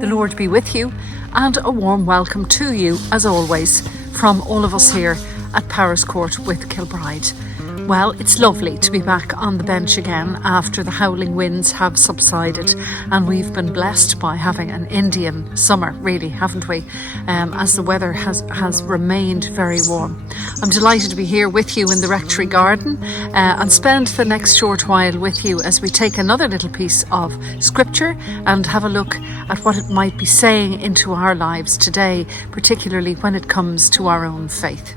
The Lord be with you, and a warm welcome to you, as always, from all of us here at Powerscourt with Kilbride. Well, it's lovely to be back on the bench again after the howling winds have subsided, and we've been blessed by having an Indian summer, really, haven't we? As the weather has remained very warm. I'm delighted to be here with you in the Rectory garden and spend the next short while with you as we take another little piece of scripture and have a look at what it might be saying into our lives today, particularly when it comes to our own faith.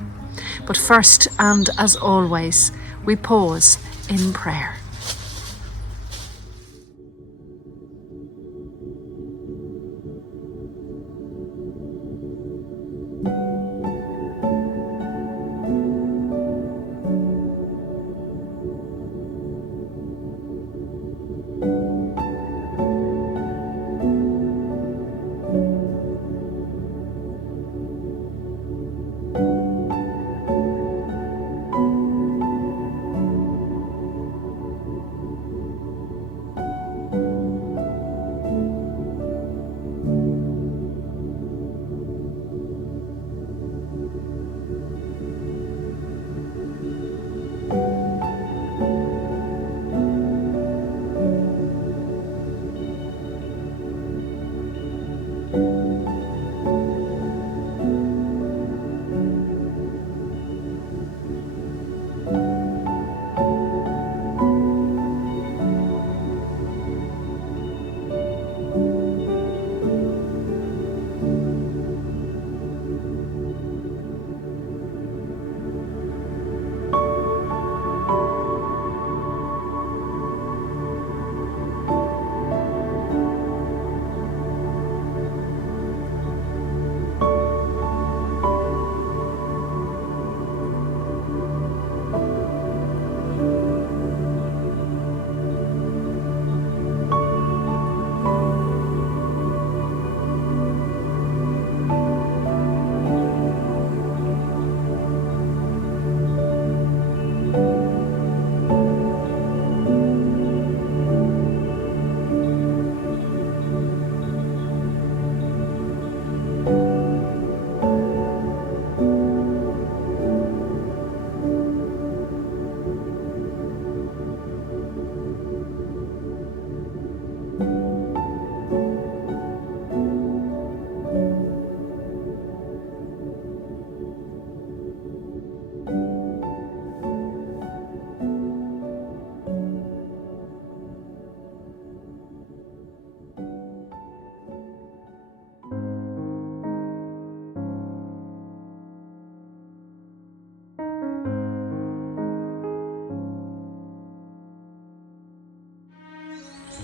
But first, and as always, we pause in prayer.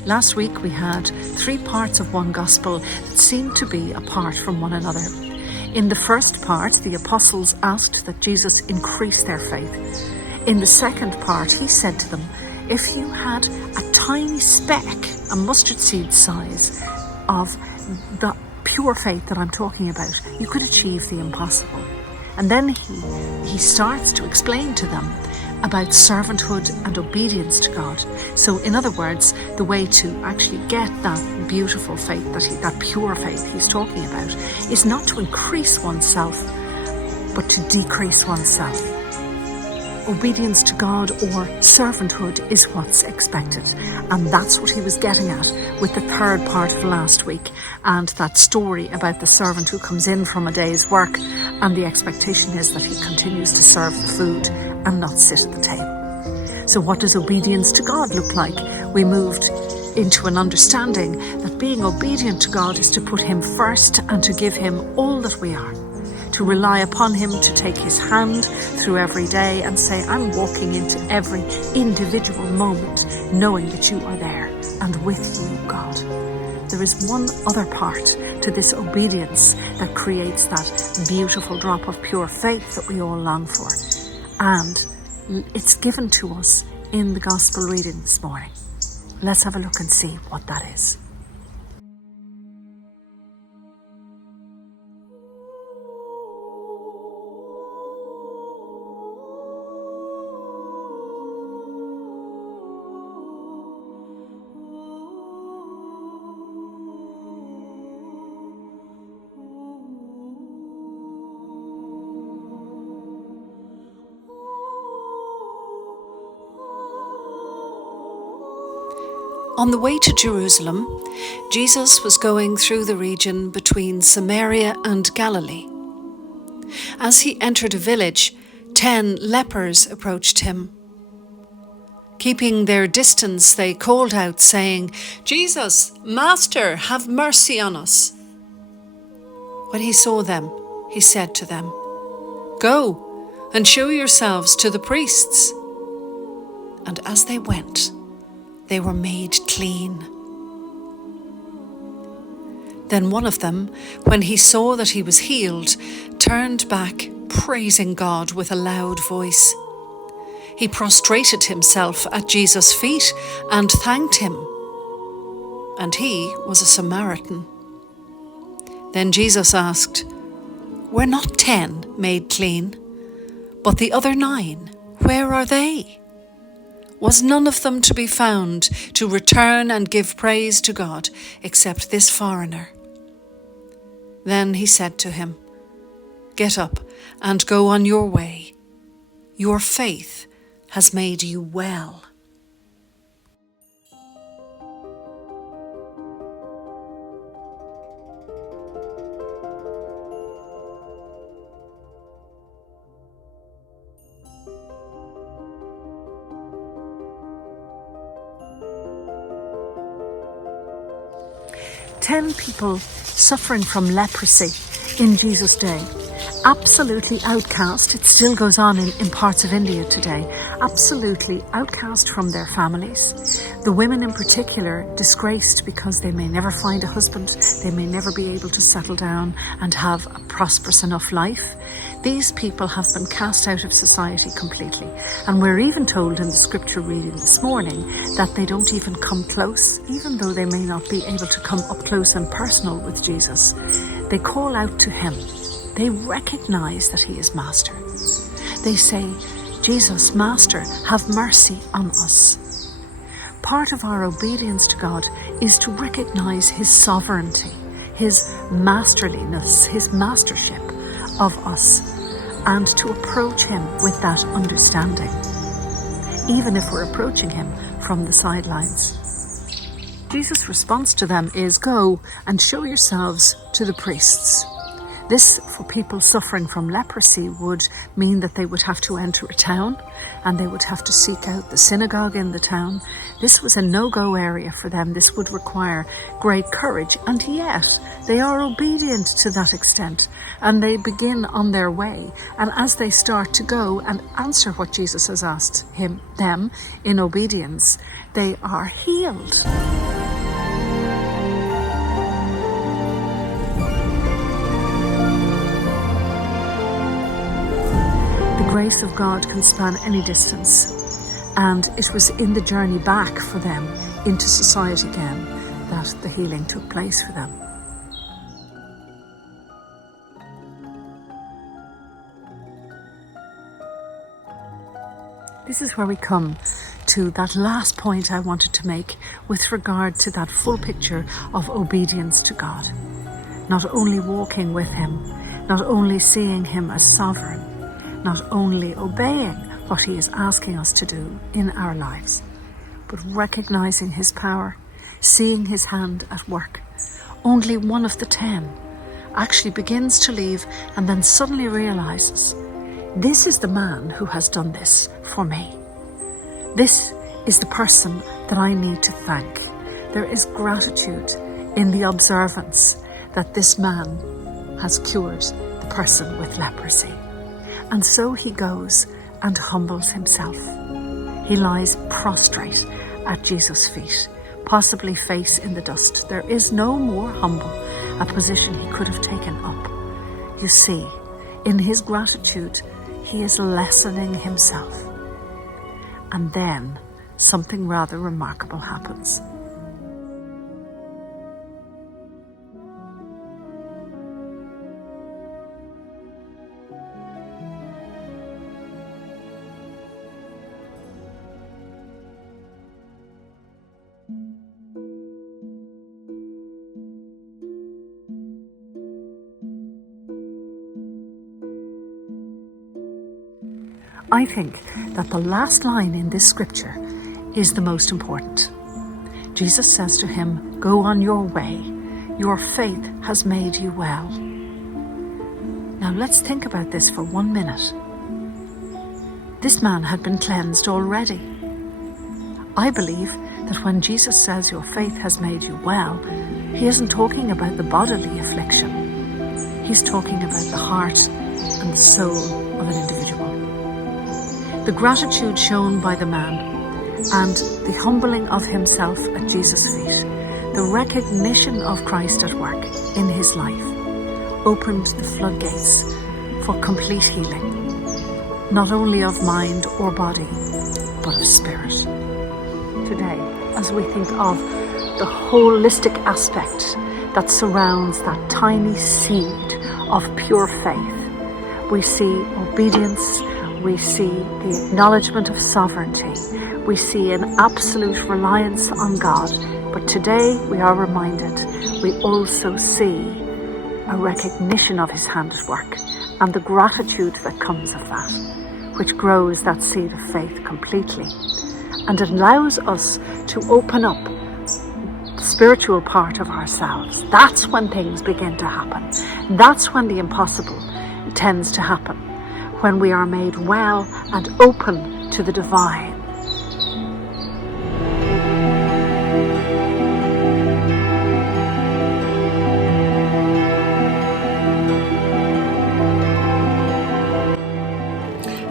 Last week we had 3 parts of one gospel that seemed to be apart from one another. In the first part, the apostles asked that Jesus increase their faith. In the second part, he said to them, if you had a tiny speck, a mustard seed size, of the pure faith that I'm talking about, you could achieve the impossible. And then he starts to explain to them about servanthood and obedience to God. So in other words, the way to actually get that beautiful faith, that pure faith he's talking about, is not to increase oneself, but to decrease oneself. Obedience to God or servanthood is what's expected. And that's what he was getting at with the third part of last week, and that story about the servant who comes in from a day's work, and the expectation is that he continues to serve the food and not sit at the table. So what does obedience to God look like? We moved into an understanding that being obedient to God is to put him first and to give him all that we are. To rely upon him, to take his hand through every day and say, I'm walking into every individual moment knowing that you are there and with you, God. There is one other part to this obedience that creates that beautiful drop of pure faith that we all long for. And it's given to us in the gospel reading this morning. Let's have a look and see what that is. On the way to Jerusalem, Jesus was going through the region between Samaria and Galilee. As he entered a village, 10 lepers approached him. Keeping their distance, they called out, saying, "Jesus, Master, have mercy on us." When he saw them, he said to them, "Go and show yourselves to the priests." And as they went, they were made clean. Then one of them, when he saw that he was healed, turned back, praising God with a loud voice. He prostrated himself at Jesus' feet and thanked him. And he was a Samaritan. Then Jesus asked, "Were not 10 made clean? But the other 9, where are they? Was none of them to be found to return and give praise to God, except this foreigner?" Then he said to him, "Get up and go on your way. Your faith has made you well." Ten people suffering from leprosy in Jesus' day. Absolutely outcast. It still goes on in parts of India today. Absolutely outcast from their families. The women in particular disgraced because they may never find a husband. They may never be able to settle down and have a prosperous enough life. These people have been cast out of society completely. And we're even told in the scripture reading this morning that they don't even come close, even though they may not be able to come up close and personal with Jesus. They call out to him. They recognize that he is Master. They say, "Jesus, Master, have mercy on us." Part of our obedience to God is to recognize his sovereignty, his masterliness, his mastership of us, and to approach him with that understanding, even if we're approaching him from the sidelines. Jesus' response to them is, "Go and show yourselves to the priests." This, for people suffering from leprosy, would mean that they would have to enter a town and they would have to seek out the synagogue in the town. This was a no-go area for them. This would require great courage, and yet they are obedient to that extent, and they begin on their way. And as they start to go and answer what Jesus has asked them in obedience, they are healed. The grace of God can span any distance, and it was in the journey back for them into society again that the healing took place for them. This is where we come to that last point I wanted to make with regard to that full picture of obedience to God. Not only walking with him, not only seeing him as sovereign, not only obeying what he is asking us to do in our lives, but recognizing his power, seeing his hand at work. Only one of the 10 actually begins to leave and then suddenly realizes, this is the man who has done this for me. This is the person that I need to thank. There is gratitude in the observance that this man has cured the person with leprosy. And so he goes and humbles himself. He lies prostrate at Jesus' feet, possibly face in the dust. There is no more humble a position he could have taken up. You see, in his gratitude, he is lessening himself. And then something rather remarkable happens. I think that the last line in this scripture is the most important. Jesus says to him, "Go on your way. Your faith has made you well." Now let's think about this for 1 minute. This man had been cleansed already. I believe that when Jesus says your faith has made you well, he isn't talking about the bodily affliction. He's talking about the heart and the soul of an individual. The gratitude shown by the man and the humbling of himself at Jesus' feet, the recognition of Christ at work in his life, opened the floodgates for complete healing, not only of mind or body, but of spirit. Today, as we think of the holistic aspect that surrounds that tiny seed of pure faith, we see obedience, we see the acknowledgement of sovereignty, we see an absolute reliance on God, but today we are reminded we also see a recognition of his hand at work and the gratitude that comes of that, which grows that seed of faith completely and allows us to open up the spiritual part of ourselves. That's when things begin to happen. That's when the impossible tends to happen, when we are made well and open to the divine.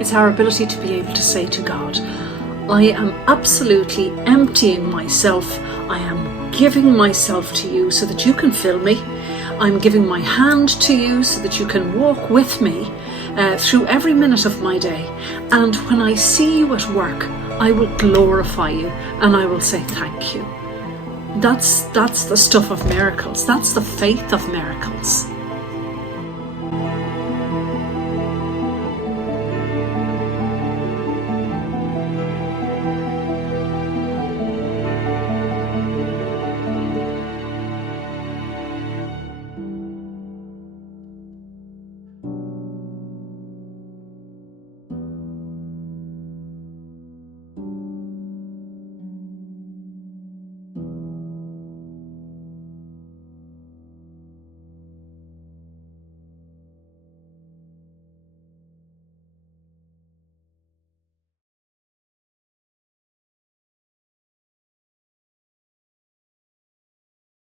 It's our ability to be able to say to God, I am absolutely emptying myself. I am giving myself to you so that you can fill me. I'm giving my hand to you so that you can walk with me through every minute of my day. And when I see you at work, I will glorify you and I will say thank you. That's the stuff of miracles. That's the faith of miracles.